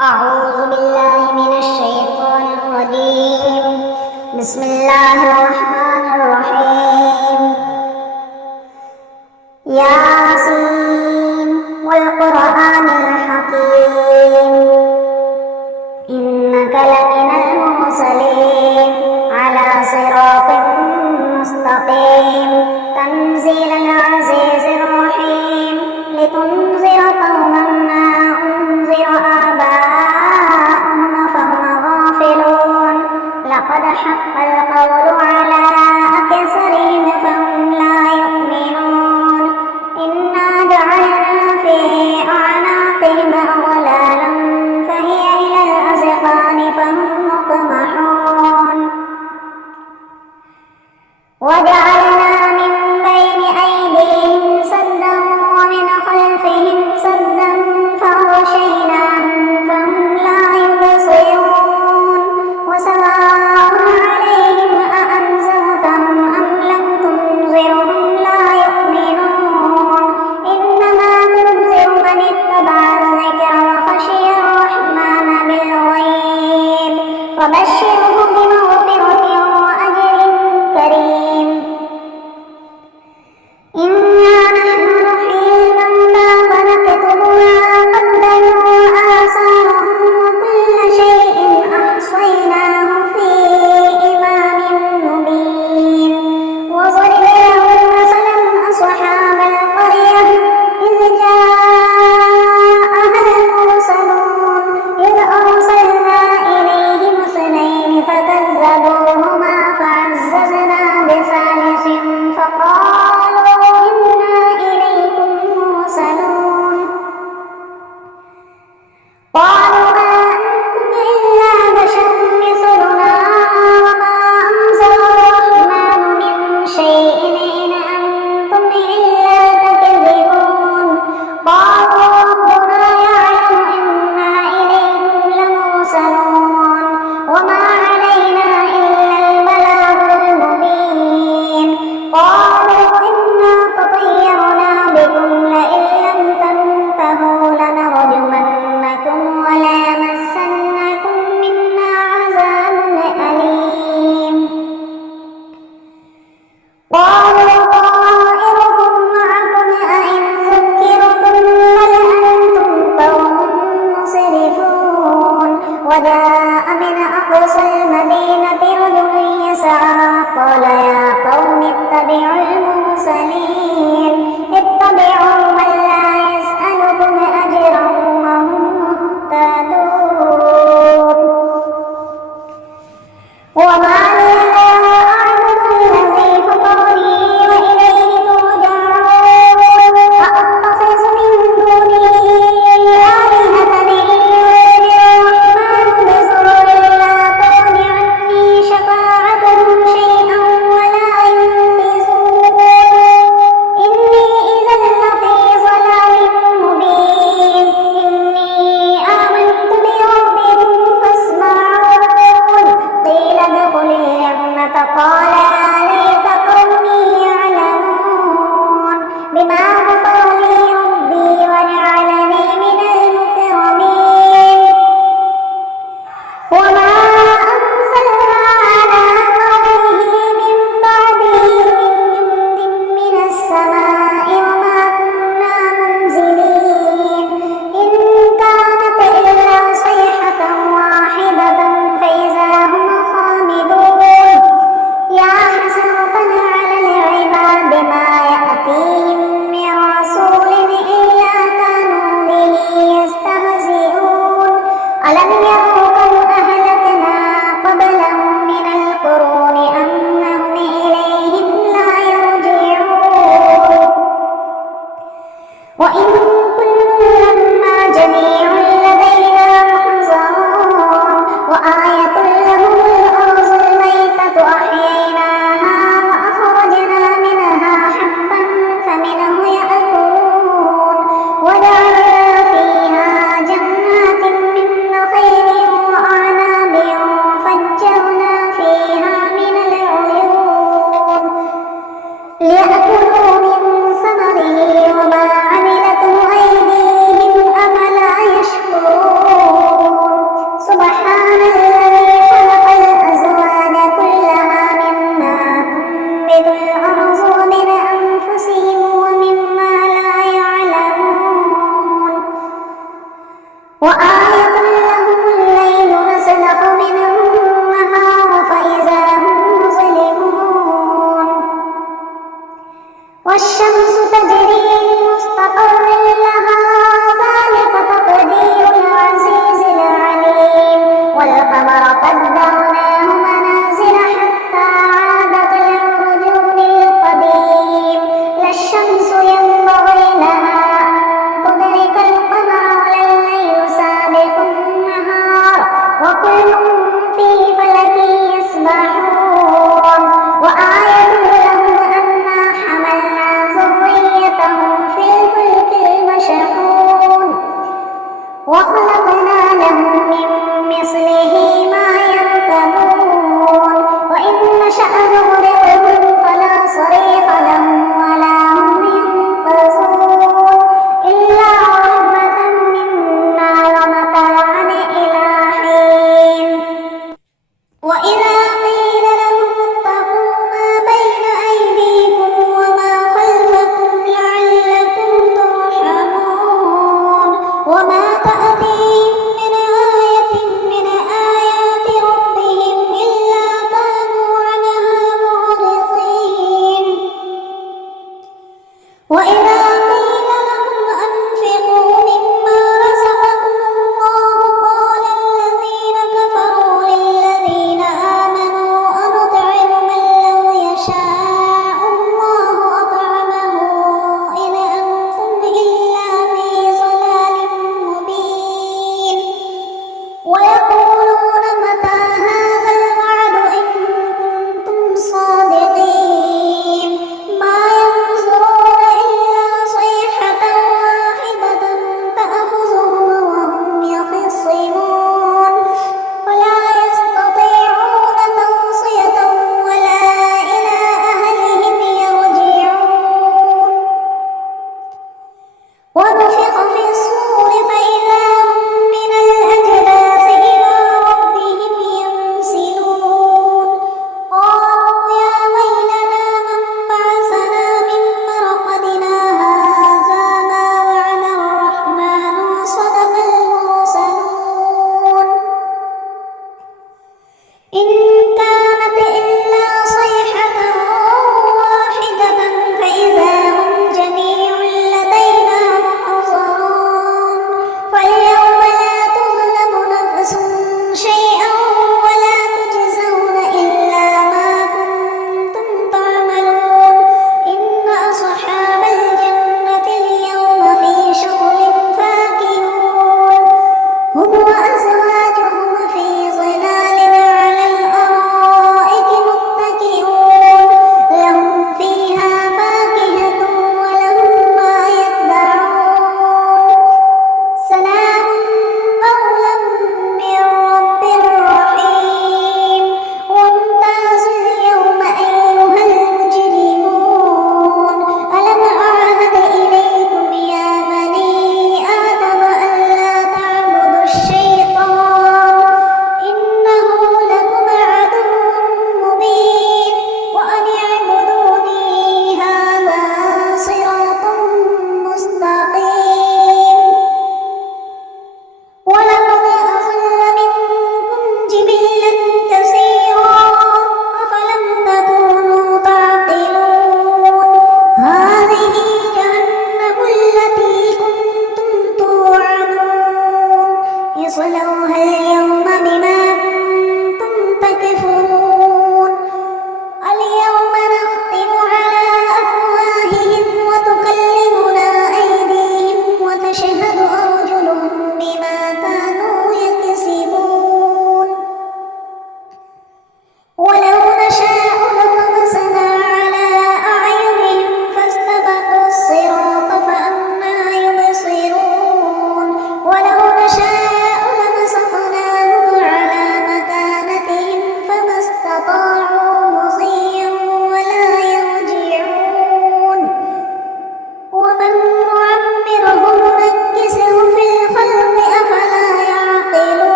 أعوذ بالله من الشيطان الرجيم. بسم الله الرحمن الرحيم. ياسين والقرآن الحكيم إنك لمن المرسلين على صراط مستقيم تنزيل العزيز الرحيم لتنذر قوما ما أنذر آباؤهم فهم غافلون لقد حق القول على أكثرهم فهم لا يؤمنون إنا جعلنا في أعناقهم أغلالا فهي إلى الأذقان فهم مقمحون وجعلنا من بين أيديهم سدا ومن خلفهم سدا فغشيناهم فهم لا يبصرون وسواء عليهم أأنذرتهم أم لم تنذرهم لا يؤمنون إنما تنذر من اتبع الذكر وخشي الرحمن بالغيب فبشره بمغفرة وأجر كريم. إنا نحن نحيي الموتى ونكتب ما قدموا وآثارهم وكل شيء أحصيناه في إمام مبين وضرب لهم مثلا أصحاب القرية إذ جاءها المرسلون إذ أرسلنا إليهم اثنين فكذبوهما فعززنا بثالث فقالوا إنا إليكم مرسلون قالوا ما أنتم إلا بشر مثلنا وما أنزل الرحمن من شيء إن أنتم إلا تكذبون قالوا ربنا يعلم إنا إليكم لمرسلون وما علينا إلا البلاغ المبين قالوا إنا تطيرنا بكم لئن لم تنتهوا لنرجمنكم وليمسنكم منا عذاب أليم قالوا طائركم معكم أئن ذكرتم بل أنتم قوم مسرفون وجاء من أقصى المدينة رجل يسعى قال يا قوم اتبعوا المرسلين اتبعوا من لا يسألكم أجرا وهم مهتدون وما لي لا أعبد الذي فطرني وإليه ترجعون أأتخذ من دونه آلهة إن يردني الرحمن بضر لا تغن عني شفاعتهم شيئا ولا ينقذون إني إذا لفي ضلال مبين إني آمنت بربكم فاسمعون قيل ادخل الجنة قال يا ليت قومي يعلمون بما غفر لي ربي وجعلني من المكرمين وما أرسلنا على قومه من بعده من جند من السماء وما كنا منزلين إن كانت إلا صيحة واحدة فإذا هم خامدون يا حسرة على العباد ما يأتيهم من رسول إلا كانوا به يستهزئون ألم يروا كم أهلكنا قبلهم من القرون أنهم إليهم لا يرجعون وإن كل لما جميع لدينا محضرون وآية لهم الأرض الميتة أحييناها وأخرجنا منها حبا فمنه يأكلون وجعلنا فيها جنات من نخيل وآية لهم الليل نسلخ منه النهار فإذا هم مظلمون والشمس تجري لمستقر لها ذلك تقدير العزيز العليم والقمر قدرناه منازل حتى عاد كالعرجون القديم لا الشمس ينبغي لها أن تدرك القمر ولا الليل سابق النهار وكل في فلك يسبحون وآية لهم أنا حملنا ذريتهم في الفلك المشحون وخلقنا لهم من مثله